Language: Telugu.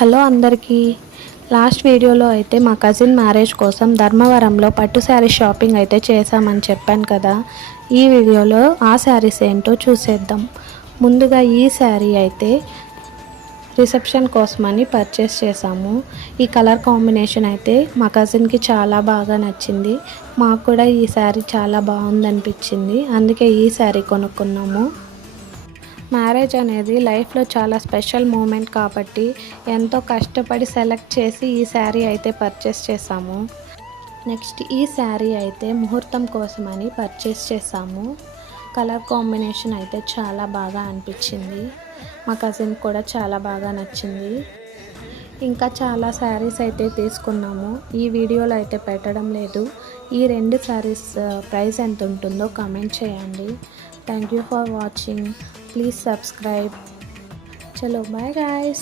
హలో అందరికీ. లాస్ట్ వీడియోలో అయితే మా కజిన్ మ్యారేజ్ కోసం ధర్మవరంలో పట్టు శారీ షాపింగ్ అయితే చేశామని చెప్పాను కదా. ఈ వీడియోలో ఆ శారీస్ ఏంటో చూసేద్దాం. ముందుగా ఈ శారీ అయితే రిసెప్షన్ కోసమని పర్చేస్ చేశాము. ఈ కలర్ కాంబినేషన్ అయితే మా కజిన్కి చాలా బాగా నచ్చింది. మాకు కూడా ఈ శారీ చాలా బాగుందనిపించింది, అందుకే ఈ శారీ కొనుక్కున్నాము. మ్యారేజ్ అనేది లైఫ్లో చాలా స్పెషల్ మూమెంట్ కాబట్టి ఎంతో కష్టపడి సెలెక్ట్ చేసి ఈ శారీ అయితే పర్చేస్ చేసాము. నెక్స్ట్ ఈ శారీ అయితే ముహూర్తం కోసమని పర్చేస్ చేసాము. కలర్ కాంబినేషన్ అయితే చాలా బాగా అనిపించింది. మా కజిన్ కూడా చాలా బాగా నచ్చింది. ఇంకా చాలా శారీస్ అయితే తీసుకున్నాము. ఈ వీడియోలో అయితే పెట్టడం లేదు. ఈ రెండు శారీస్ ప్రైస్ ఎంత ఉంటుందో కామెంట్ చేయండి. Thank you for watching. Please subscribe. Chalo, bye guys.